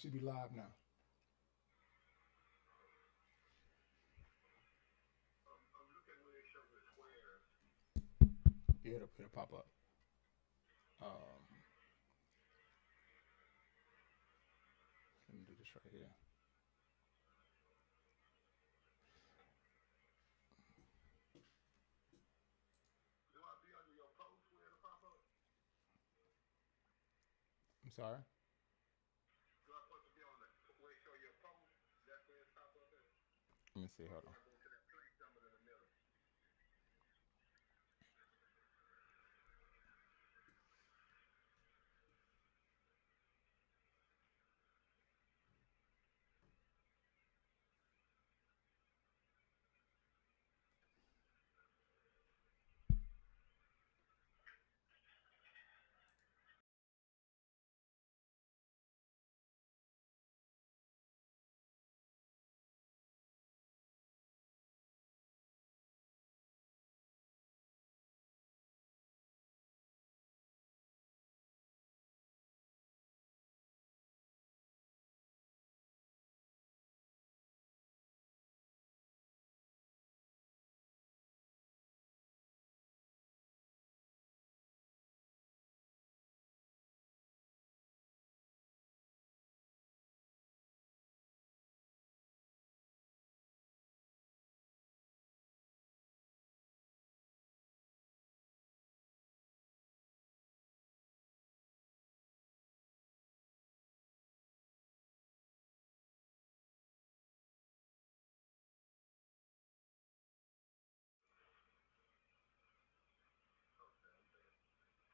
should be live now. I'm looking where it shows the squares. Yeah, it'll pop up. Um, Let me do this right here. Do I be under your post where it'll pop up? I'm sorry. Do I supposed to be on the where it show your post? That's where it pop up at? Let me see. Or Hold do on. I go to that play symbol in the middle? Okay, I'm there.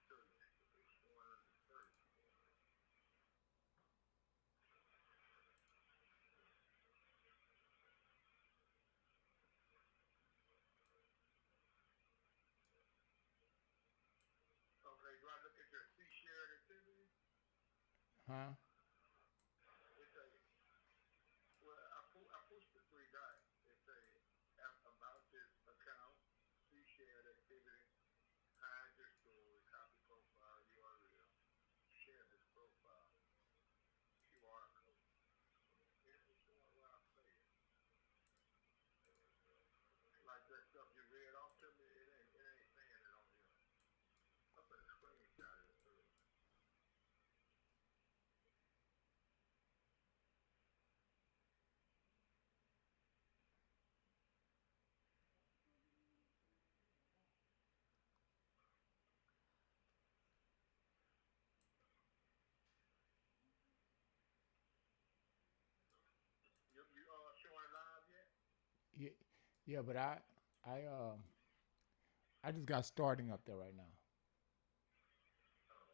Search. It's one under search. Okay, do I look at your C shared activity? Huh? It's a well, I pushed the three dots. It's a about this account, C shared activity, hide your story, copy profile URL, share this profile, QR code. It ain't showing where I play it. Like that stuff you read off to me, it ain't saying it on here. I'm gonna screenshot it too. You showing live yet? Yeah, yeah, but I I just got starting up there right now. Uh,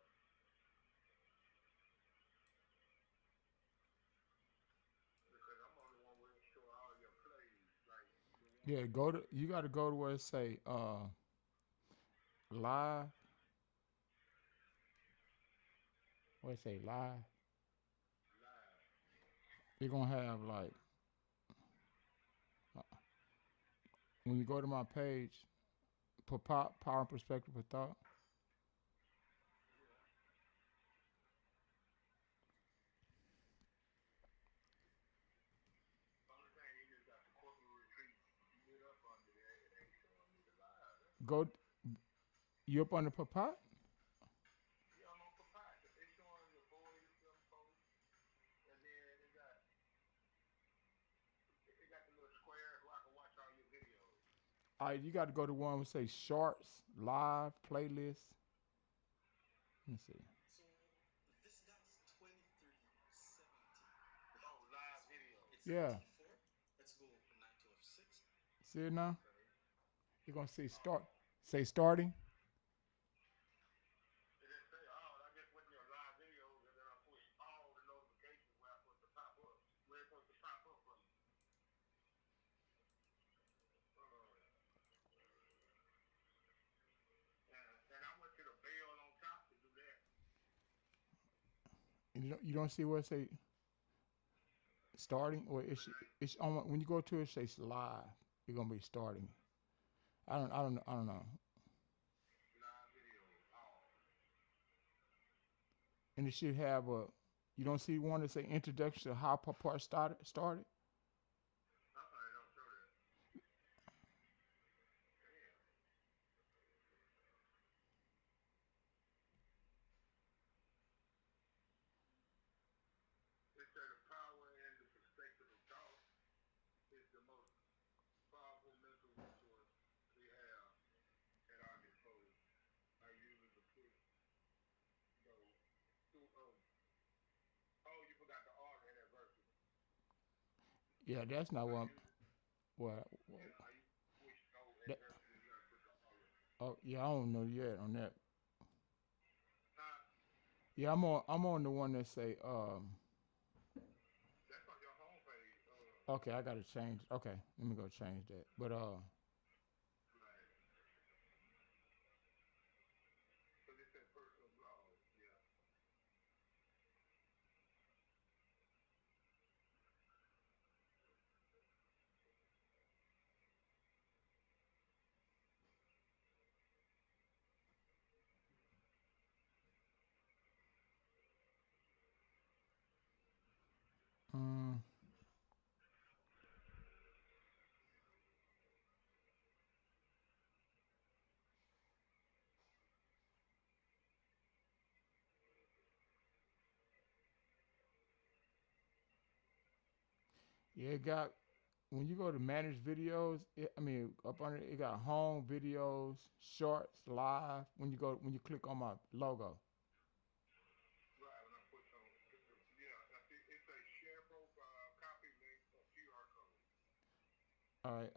because I'm on the one where it show all your plays, like the one Yeah, where you go to just you got to go to where it say live. Where it say live, live. you're gonna have like when you go to my page, PIPOT, Power and Perspective of Thought. Yeah. Only thing you just got the corporate retreat lit up under there. It ain't showing me the live. That's Go, crazy. you up on the PIPOT? Yeah, I'm on Papaya. It's showing the 487 post, and then it got the little squares where I can watch all your videos. All right, you got to go to one that say Shorts, Live, Playlist. Let me see. So this guy's 2370. Oh, live videos. It's Yeah, 1904. Let's go 9206. see it now? Okay. You're gonna see Oh. start. Say starting. It didn't say all. I just went to your live videos and then I pushed all the notifications where I'm supposed to pop up. Where it's supposed to pop up for me. And I went to the bell on top to do that. And you don't see where it say starting, or But it's on when you go to it, it says live. You're gonna be starting. I don't know. live videos. Oh. And it should have a You don't see one that say introduction to how PIPOT started? It don't show that. Damn. It said the power and the perspective of thought is the most powerful mental resource we have at our disposal. Our users to push, through. Oh, you forgot the R in that verse. Yeah, that's not what. What? Yeah, how you push no That, adversity, you gotta put the R in. oh yeah, I don't know yet on that. Huh? Yeah, I'm on the one that say That's on your homepage. Okay, I gotta change. Okay, let me go change that. But Right. Because it said personal blog. Yeah. um, yeah, it got when you go to manage videos. Up under it got home videos, shorts, live. When you click on my logo. Right. When I push on, yeah, I see it says share profile, copy link, or QR code. All right.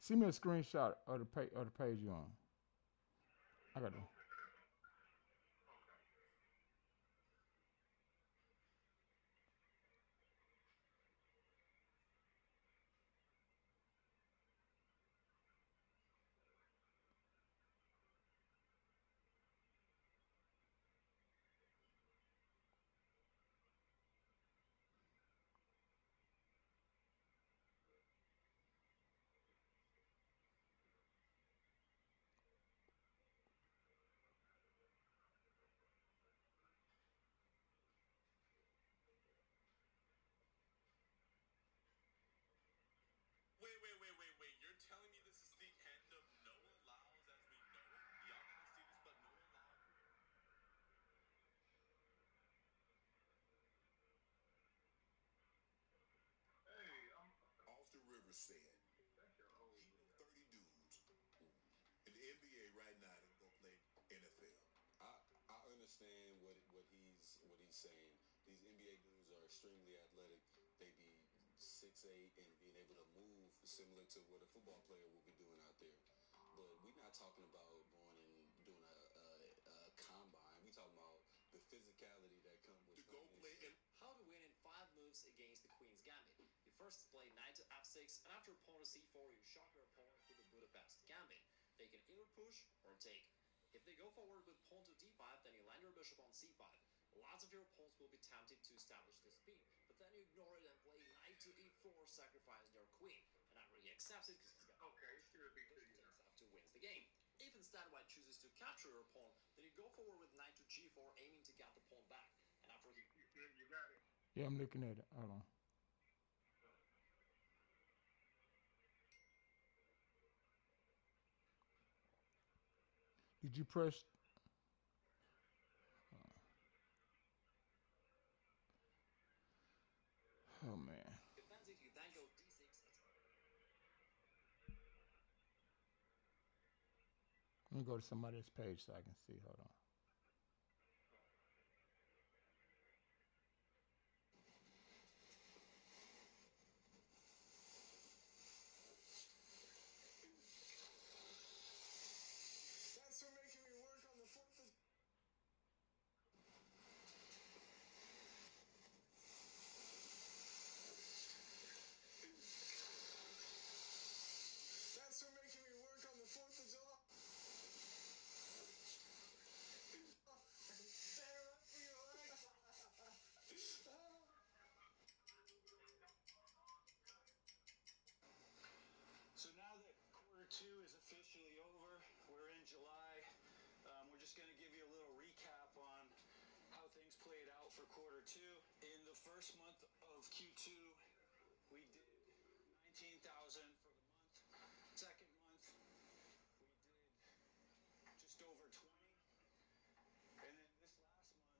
Send me a screenshot of the page you on. I got to. Okay. Wait. You're telling me this is the end of no allows as we know it? Y'all gonna see this, but no allow? Hey, Off the river said, that's your old he know video. 30 dudes in the NBA right now that go play NFL. I understand what he's saying. These NBA dudes are extremely athletic. They be 6'8" and being able to move similar to what a football player will be doing out there. But we're not talking about going and doing a combine. We talking about the physicality that comes with to go play in. How to win in 5 moves against the Queen's Gambit. You first play knight to f6, and after pawn to c4, you shock your opponent with the Budapest Gambit. They can either push or take. If they go forward with pawn to d5, then you land your bishop on c5. Lots of your opponents will be tempted to establish the speed, but then you ignore it and play knight to e4, sacrificing their queen. And after he accepts it, because he's got Okay, it's still a big bishop video. takes f2 wins the game. If instead white chooses to capture your pawn, then you go forward with knight to g4, aiming to get the pawn back. And after he You got it. Yeah, I'm looking at it. Hold on. Did you press? Oh man. defends it, you then go d6. Let me go to somebody's page so I can see. Hold on. Thanks for making me work on the 4th of Thanks for making me work on the 4th of July. So now that Q2 is officially over, we're in July. We're just going to give you a little recap on first month of Q2, we did 19,000 for the month. Second month, we did just over 20. And then this last month,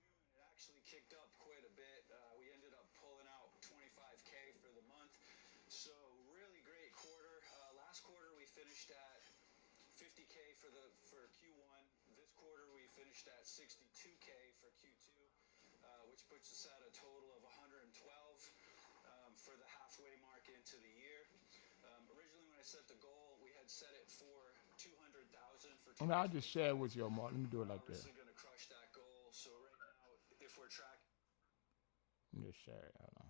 June, it actually kicked up quite a bit. We ended up pulling out 25K for the month. So really great quarter. Last quarter we finished at 50K for Q1. This quarter we finished at 62K for Q2, which puts us at a total of 112 for the halfway mark into the year. Originally, when I set the goal, we had set it for 200,000 for. And I'll just share with you, Omar. Let me do it like Obviously that. going to crush that goal. So right now, if we're tracking. Let me just share it. Hold on.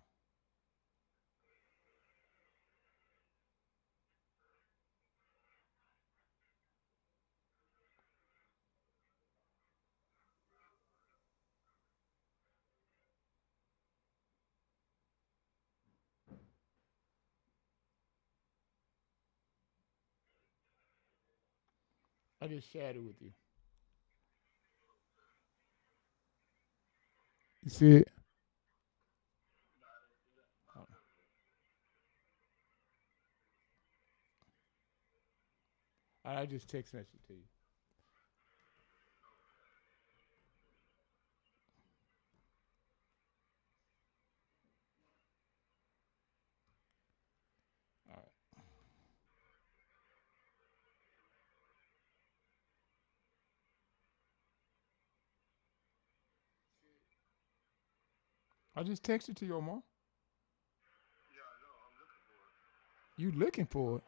I just shared it with you. You see it? Hold on. I just text message to you. All right. I just texted to you, Omar. Yeah, I know. I'm looking for it. You looking for it?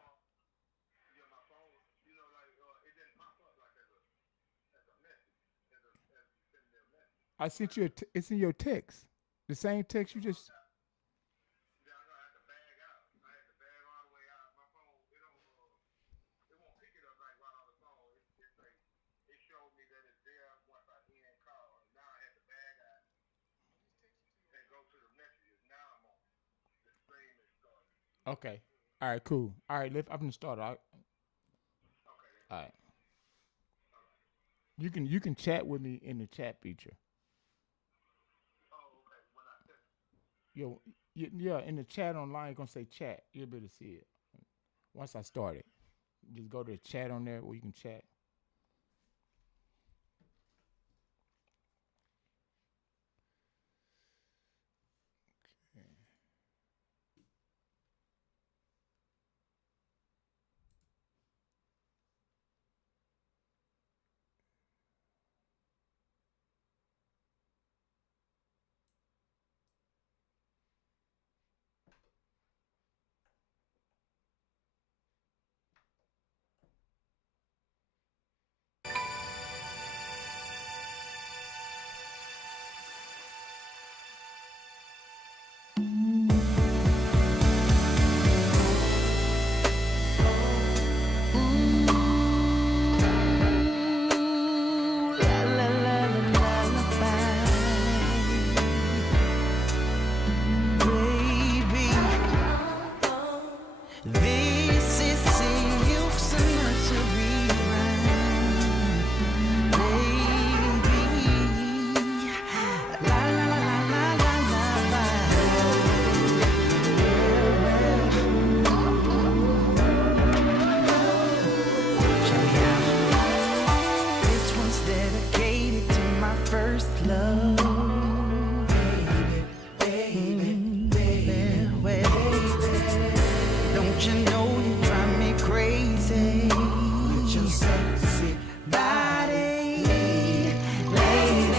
Yeah, my phone. You know, like it didn't pop up like as a message, as you send me a message. I sent you. It's in your text. The same text you just. Yeah, I know. I had to bag out. I had to bag all the way out. My phone. It won't pick it up like right on the phone. It's like it showed me that it's there once I end call. And now I had to bag out and go to the messages. Now I'm on. The stream is started. Okay. All right. Cool. All right. I'm gonna start. All right. Okay. All right. You can chat with me in the chat feature. Oh, okay. When I text. Yo, yeah, in the chat online, you're gonna say chat. You'll be able to see it. Once I start it, just go to the chat on there where you can chat. This is you so much to rewind, baby. La la la la la la la. Check me out. This one's dedicated to my first love. Don't you know you drive me crazy? With your sexy body, lady.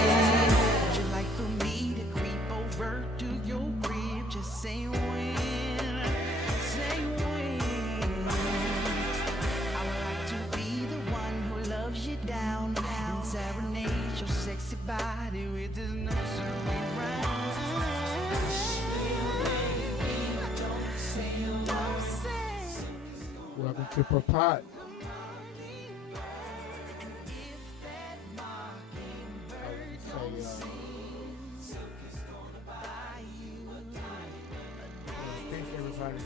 Would you like for me to creep over to your crib? Just say when, say when. I would like to be the one who loves you down and serenade your sexy body with this nursery rhyme. Welcome to PIPOT. Thank everybody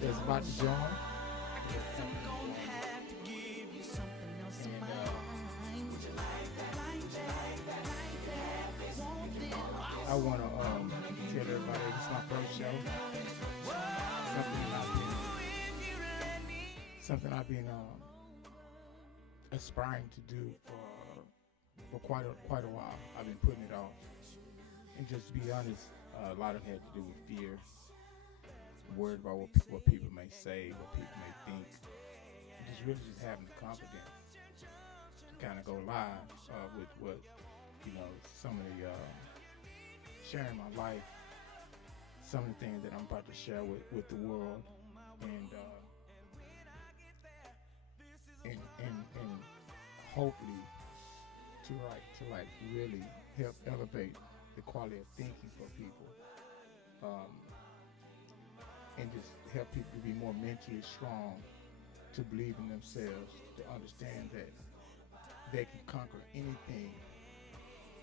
that's about to join. I want to tell everybody this is my first show. Something I've been aspiring to do for quite a while. I've been putting it off, and just to be honest, a lot of it had to do with fear, worried about what people may say, what people may think, and just really just having the confidence to kind of go live with what some of the sharing my life, some of the things that I'm about to share with the world, and hopefully to really help elevate the quality of thinking for people, and just help people to be more mentally strong, to believe in themselves, to understand that they can conquer anything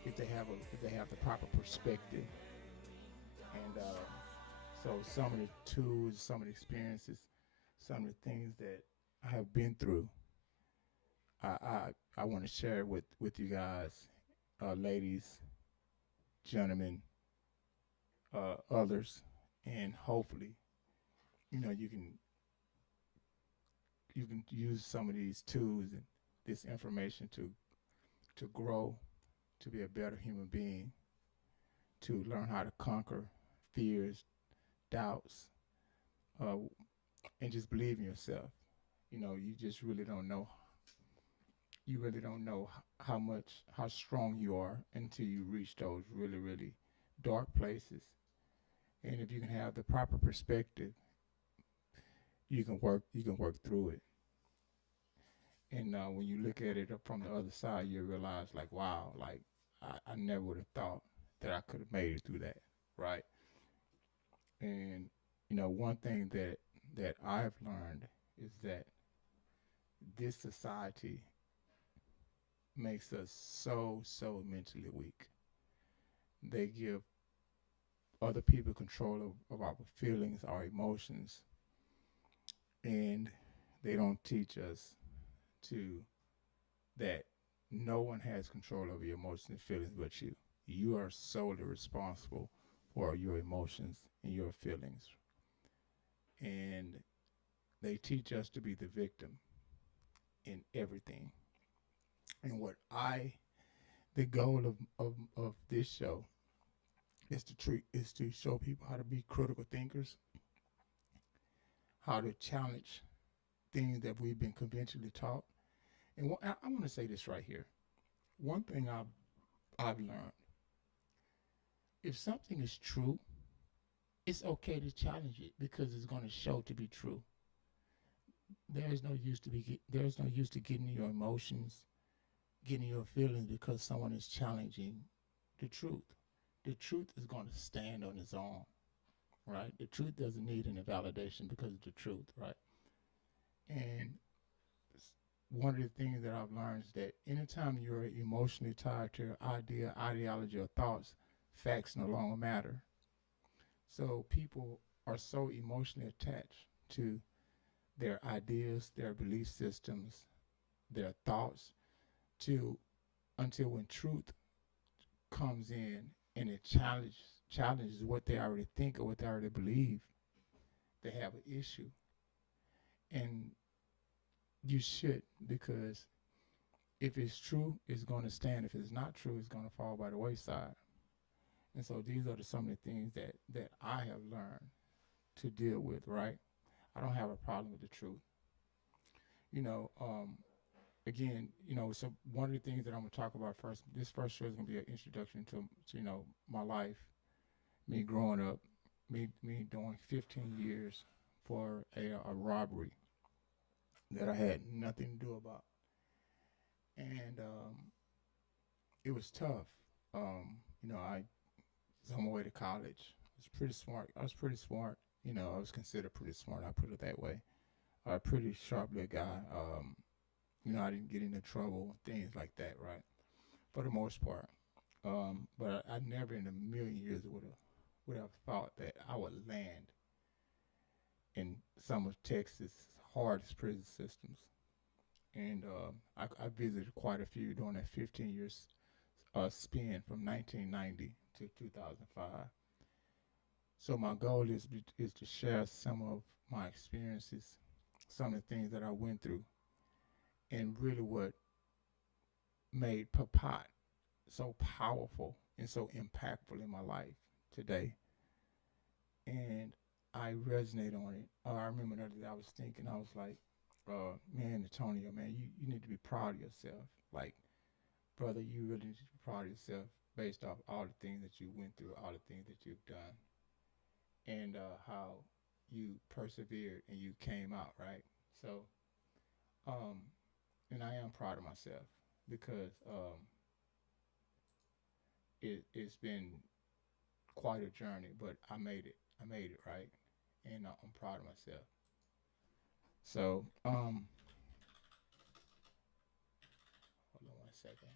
if they have the proper perspective. And so some of the tools, some of the experiences, some of the things that I have been through, I want to share with you guys, ladies, gentlemen, others, and hopefully, you can use some of these tools and this information to grow, to be a better human being, to learn how to conquer fears, doubts, and just believe in yourself. You just really don't know. You really don't know how strong you are until you reach those really, really dark places. And if you can have the proper perspective, you can work through it. And when you look at it from the other side, you realize, like, wow, like I never would have thought that I could have made it through that, right? And one thing that I've learned is that this society makes us so mentally weak. They give other people control of our feelings, our emotions, and they don't teach us to that no one has control over your emotions and feelings but you. You are solely responsible for your emotions and your feelings. And they teach us to be the victim in everything. And the goal of this show is to show people how to be critical thinkers, how to challenge things that we've been conventionally taught. And I want to say this right here. One thing I've learned: if something is true, it's okay to challenge it because it's going to show to be true. There's no use to getting your emotions, getting your feelings because someone is challenging the truth. The truth is going to stand on its own, right? The truth doesn't need any validation because it's the truth, right? And one of the things that I've learned is that anytime you're emotionally tied to your idea, ideology, or thoughts, facts no longer matter. So people are so emotionally attached to their ideas, their belief systems, their thoughts, until when truth comes in and it challenges what they already think or what they already believe, they have an issue. And you should, because if it's true, it's going to stand. If it's not true, it's going to fall by the wayside. And so these are some of the things that I have learned to deal with, right? I don't have a problem with the truth. Again, so one of the things that I'm going to talk about first, this first show is going to be an introduction to my life, me growing up, me doing 15 years for a robbery that I had nothing to do about. And it was tough. I was on my way to college. I was pretty smart. I was considered pretty smart. I put it that way. Pretty sharp little guy. I didn't get into trouble, things like that, right? For the most part. But I never in a million years would have thought that I would land in some of Texas' hardest prison systems. And I visited quite a few during that 15 years span from 1990 to 2005. So my goal is to share some of my experiences, some of the things that I went through, and really what made PIPOT so powerful and so impactful in my life today. And I resonate on it. I remember the other day I was thinking, I was like, man, Antonio, man, you need to be proud of yourself. Like, brother, you really need to be proud of yourself based off all the things that you went through, all the things that you've done, and how you persevered and you came out, right? So, um, and I am proud of myself because it's been quite a journey, but I made it. I made it, right? And I'm proud of myself. So, hold on one second.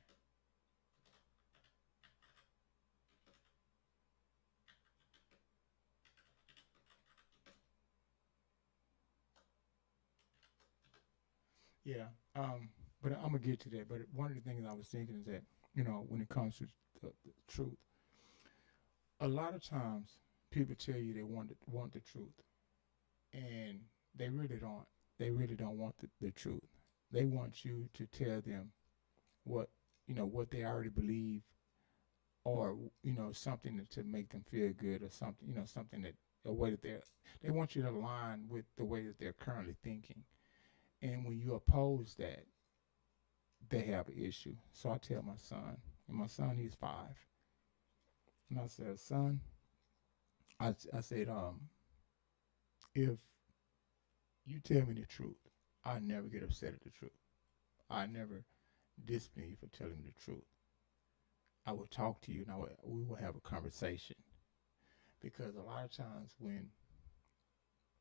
Yeah. But I'm gonna get to that. But one of the things I was thinking is that when it comes to the truth, a lot of times people tell you they want the truth, and they really don't. They really don't want the truth. They want you to tell them what what they already believe, or something to make them feel good, or something something that a way that they want you to align with the way that they're currently thinking. And when you oppose that, they have an issue. So I tell my son, and my son, he's 5, and I said, son, I said, if you tell me the truth, I never get upset at the truth. I never discipline you for telling me the truth. I will talk to you, and we will have a conversation. Because a lot of times when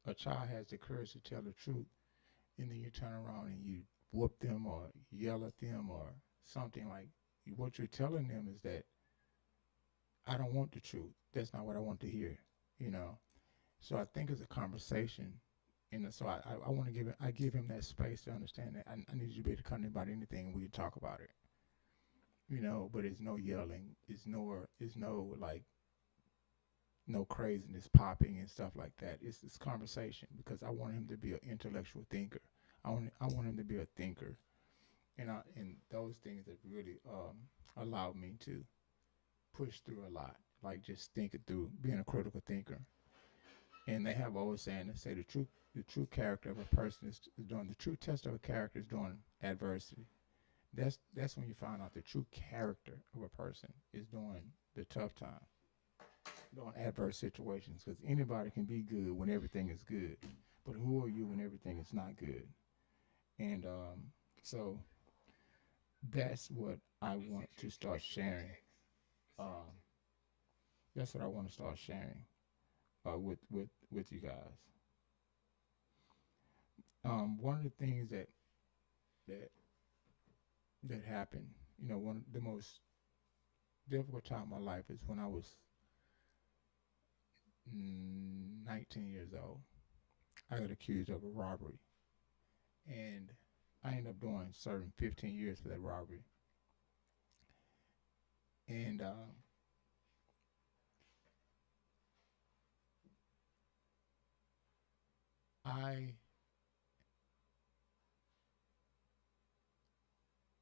a child has the courage to tell the truth, and then you turn around and you whoop them or yell at them or something, like, what you're telling them is that I don't want the truth. That's not what I want to hear, you know. So I think it's a conversation, and so I want to give him that space to understand that I need you to be able to come to me about anything and we can talk about it, But it's no yelling, it's no like no craziness popping and stuff like that. It's this conversation because I want him to be an intellectual thinker. I want him to be a thinker, and those things that really allowed me to push through a lot, like just thinking through, being a critical thinker. And they have always saying they say the true character of a person is during the true test of a character is during adversity. That's when you find out the true character of a person is during the tough time, during adverse situations. Because anybody can be good when everything is good, but who are you when everything is not good? And so that's what I want to start sharing. Um, that's what I want to start sharing with you guys. One of the things that that happened, one of the most difficult time of my life is when I was 19 years old. I got accused of a robbery, and I ended up doing serving 15 years for that robbery. And I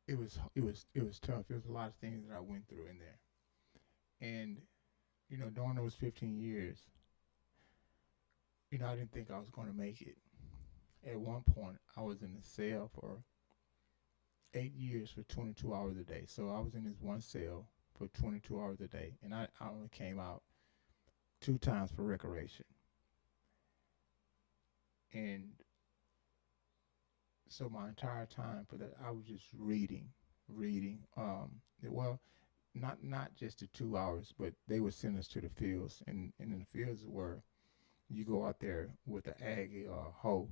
it was tough. It was a lot of things that I went through in there, and during those 15 years, I didn't think I was going to make it. At one point, I was in a cell for 8 years for 22 hours a day. So I was in this one cell for 22 hours a day, and I only came out 2 times for recreation. And so my entire time for that, I was just reading. Well, not just the 2 hours, but they would send us to the fields, and in the fields where you go out there with an aggie or a hoe.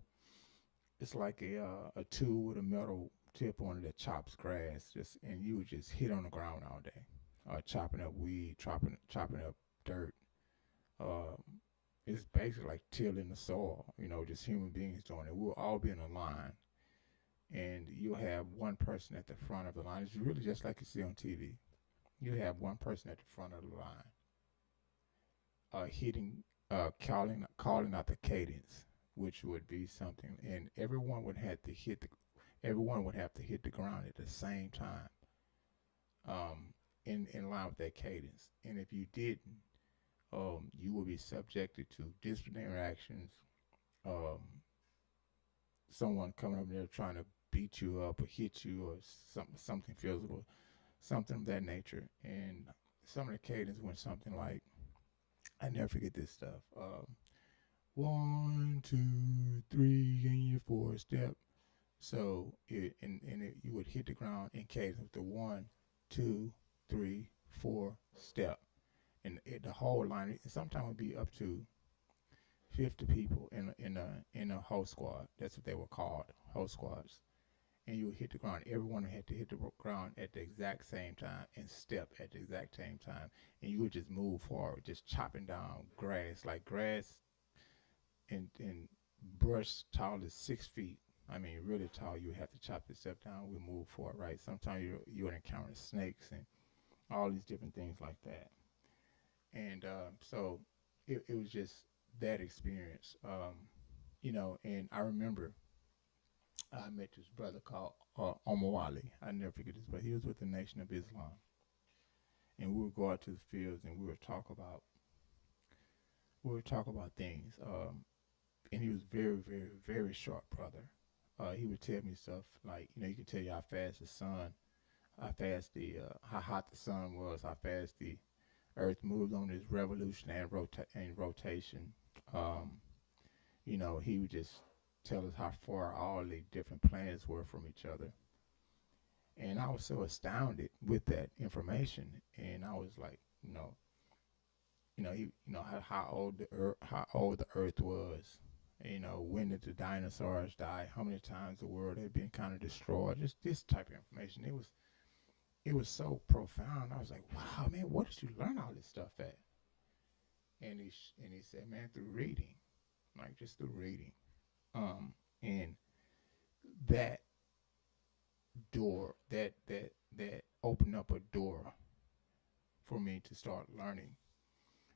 It's like a tool with a metal tip on it that chops grass, and you would just hit on the ground all day, chopping up weed, chopping up dirt. Um, it's basically like tilling the soil, just human beings doing it. We'll all be in a line, and you'll have one person at the front of the line. It's really just like you see on TV. You have one person at the front of the line, hitting, calling out the cadence, which would be something, and everyone would have to hit the ground at the same time, um, in line with that cadence. And if you didn't, you would be subjected to disciplinary actions, um, someone coming up there trying to beat you up or hit you or something physical, something of that nature. And some of the cadence went something like, I never forget this stuff. 1, 2, 3, and your 4 step. So you would hit the ground in cadence with the 1, 2, 3, 4 step, and the whole line. Sometimes would be up to 50 people in a host squad. That's what they were called, host squads. And you would hit the ground. Everyone had to hit the ground at the exact same time and step at the exact same time. And you would just move forward, just chopping down grass, like grass and brush tall as 6 feet. I mean, really tall. You would have to chop this stuff down. We move forward, right? Sometimes you would encounter snakes and all these different things like that. And so it was just that experience, And I remember I met this brother called Omawali. I never forget this, but he was with the Nation of Islam, and we would go out to the fields and we would talk about things. And he was very, very, very sharp brother. He would tell me stuff like, you could tell you how fast how hot the sun was, how fast the Earth moved on its revolution and rotation. Um, he would just tell us how far all the different planets were from each other. And I was so astounded with that information. And I was like, how old the Earth was. When did the dinosaurs die? How many times the world had been kind of destroyed? Just this type of information. It was so profound. I was like, wow, man, where did you learn all this stuff at? And he said, man, through reading, like just through reading. And that door, that opened up a door for me to start learning,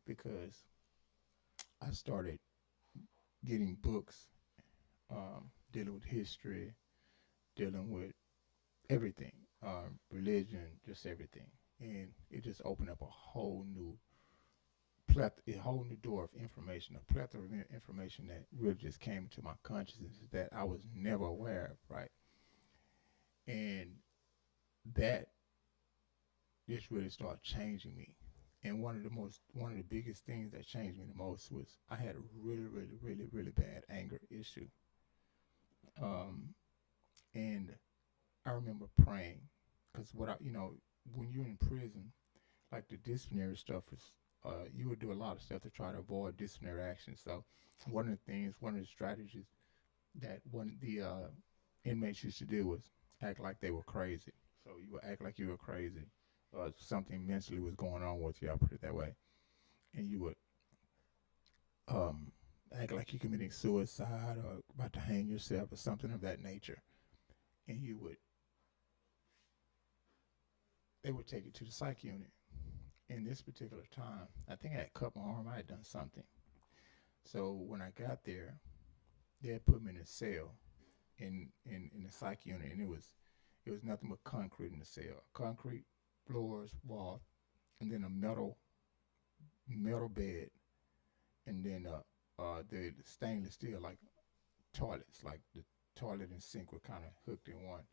because I started getting books, dealing with history, dealing with everything, religion, just everything, and it just opened up a whole new door of information, a plethora of information that really just came into my consciousness that I was never aware of, right? And that just really started changing me. And one of the biggest things that changed me the most was I had a really, really, really, really bad anger issue. And I remember praying, because when you're in prison, like the disciplinary stuff is, you would do a lot of stuff to try to avoid disciplinary action. So one of the strategies that one of the inmates used to do was act like they were crazy. So you would act like you were crazy, something mentally was going on with you. I'll put it that way, and you would act like you're committing suicide or about to hang yourself or something of that nature, and they would take you to the psych unit. In this particular time, I think I had cut my arm. I had done something. So when I got there, they had put me in a cell in the psych unit, and it was nothing but concrete in the cell, concrete floors, walls, and then a metal bed, and then the stainless steel like toilets, like the toilet and sink were kind of hooked in one,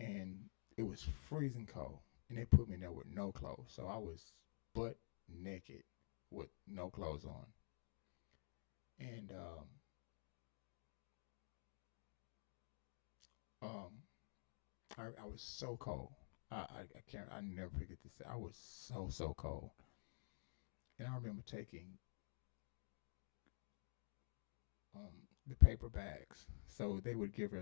and it was freezing cold, and they put me there with no clothes, so I was butt naked with no clothes on, and I was so cold. I never forget this. I was so cold, and I remember taking the paper bags. So they would give us